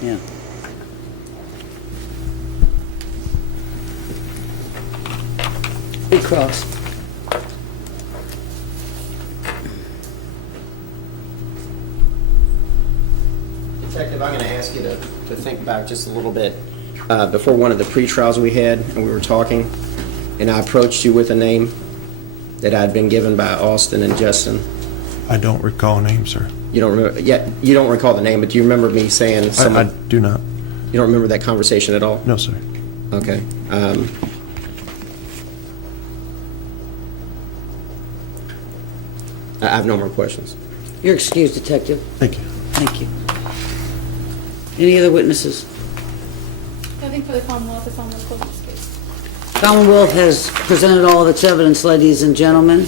Yeah. Big cross. Detective, I'm going to ask you to think back just a little bit before one of the pre-trials we had, and we were talking, and I approached you with a name that I'd been given by Austin and Justin. I don't recall a name, sir. You don't remember? Yeah, you don't recall the name, but do you remember me saying I do not. You don't remember that conversation at all? No, sir. Okay. I have no more questions. You're excused, Detective. Thank you. Thank you. Any other witnesses? I think for the Commonwealth, the Commonwealth closes this case. Commonwealth has presented all of its evidence, ladies and gentlemen.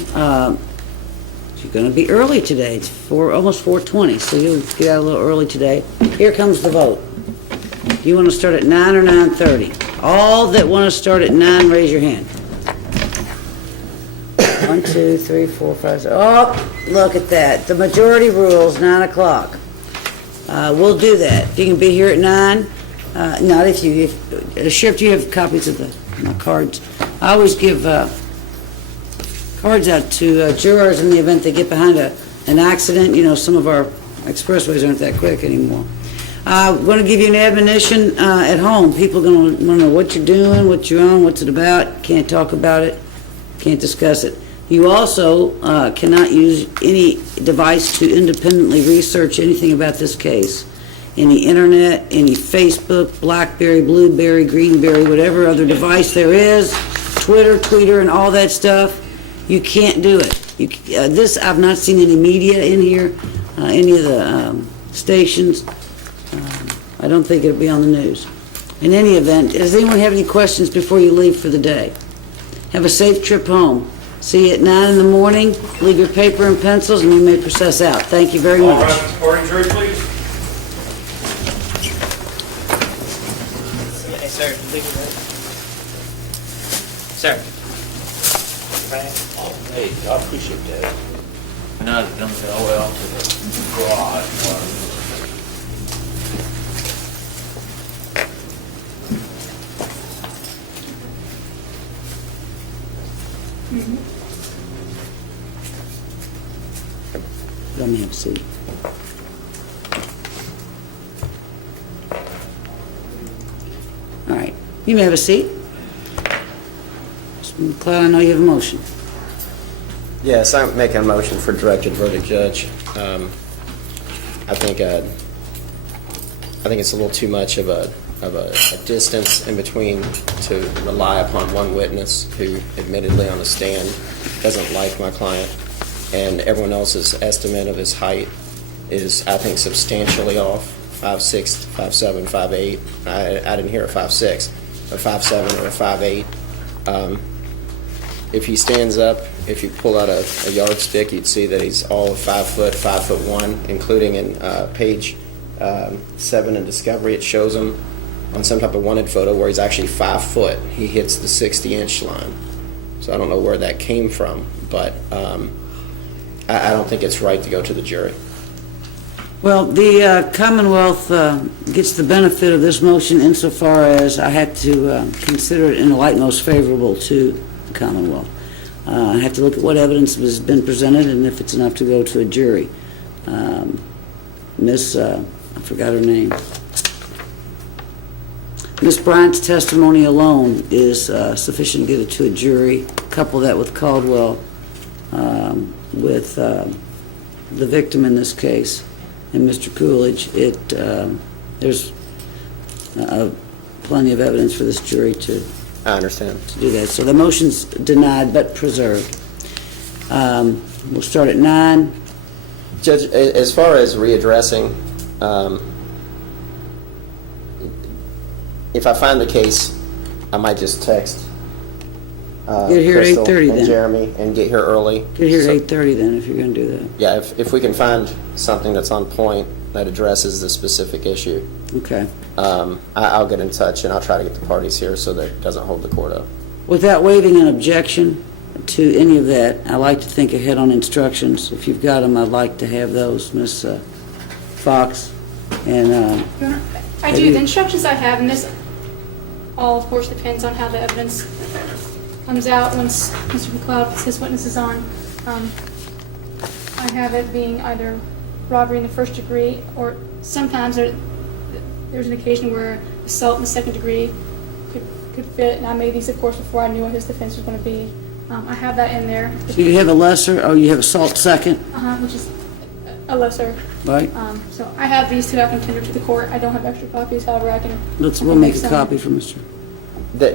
You're going to be early today. It's almost 4:20, so you'll get out a little early today. Here comes the vote. Do you want to start at 9 or 9:30? All that want to start at 9, raise your hand. 1, 2, 3, 4, 5, 6. Oh, look at that. The majority rules 9 o'clock. We'll do that. If you can be here at 9, not if you, Sheriff, do you have copies of the cards? I always give cards out to jurors in the event they get behind an accident. You know, some of our expressways aren't that quick anymore. I'm going to give you an admonition at home. People are going to want to know what you're doing, what you're on, what's it about. Can't talk about it. Can't discuss it. You also cannot use any device to independently research anything about this case. Any internet, any Facebook, BlackBerry, Blueberry, Greenberry, whatever other device there is, Twitter, Tweeter, and all that stuff, you can't do it. This, I've not seen any media in here, any of the stations. I don't think it'll be on the news. In any event, does anyone have any questions before you leave for the day? Have a safe trip home. See you at 9 in the morning. Leave your paper and pencils, and you may process out. Thank you very much. All right, supporting jury, please. Yes, sir. Leave it there. Sir. Oh, hey, I appreciate that. Now it comes all the way out to the garage. Let me have a seat. All right. You may have a seat. Mr. McLeod, I know you have a motion. Yes, I'm making a motion for directed verdict, Judge. I think it's a little too much of a distance in between to rely upon one witness who admittedly on the stand doesn't like my client, and everyone else's estimate of his height is, I think, substantially off. 5'6", 5'7", 5'8". I didn't hear a 5'6", a 5'7", or a 5'8". If he stands up, if you pull out a yardstick, you'd see that he's all of 5 foot, 5'1", including in page 7 in Discovery. It shows him on some type of wanted photo where he's actually 5 foot. He hits the 60-inch line. So I don't know where that came from, but I don't think it's right to go to the jury. Well, the Commonwealth gets the benefit of this motion insofar as I have to consider it in the light most favorable to the Commonwealth. I have to look at what evidence has been presented and if it's enough to go to a jury. I forgot her name. Miss Bryant's testimony alone is sufficient to get it to a jury. Couple that with Caldwell, with the victim in this case, and Mr. Coolidge. There's plenty of evidence for this jury to I understand. do that. So the motion's denied but preserved. We'll start at 9. Judge, as far as readdressing, if I find the case, I might just text Get here at Crystal 8:30 and then. Jeremy and get here early. Get here So- at 8:30 then, if you're going to do that. Yeah, if we can find something that's on point that addresses the specific issue, Okay. I'll get in touch and I'll try to get the parties here so that it doesn't hold the court up. Without waiving an objection to any of that, I like to think ahead on instructions. If you've got them, I'd like to have those, Ms. Fox. And I I do. The instructions I have, and this all, of course, depends on how the evidence comes out once Mr. McLeod puts his witnesses on. I have it being either robbery in the first degree, or sometimes there's an occasion where assault in the second degree could fit, and I made these, of course, before I knew what his defense was going to be. I have that in there. So you have a lesser, or you have assault second, Which is a lesser. right? So I have these two I can tender to the court. I don't have extra copies, however, I can. We'll make a copy for Mr.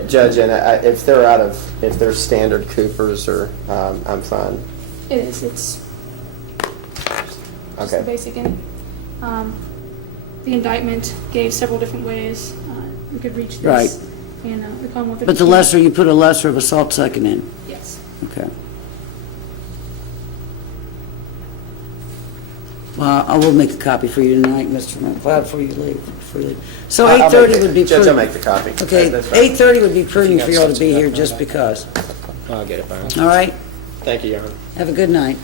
Judge, and if they're standard Coopers, or, I'm fine. It is, it's just Okay. the basic. And the indictment gave several different ways you could reach this. Right. And the Commonwealth. But the lesser, you put a lesser of assault second in, Yes. okay. Well, I will make a copy for you tonight, Mr. McLeod, before you leave. So I'll make 8:30 it. would be Judge, I'll prudent. make the copy. Okay, That's fine. 8:30 would be prudent You for got you all to something be here up on just that? because. I'll get it, Byron. All right? Thank you, Your Honor. Have a good night.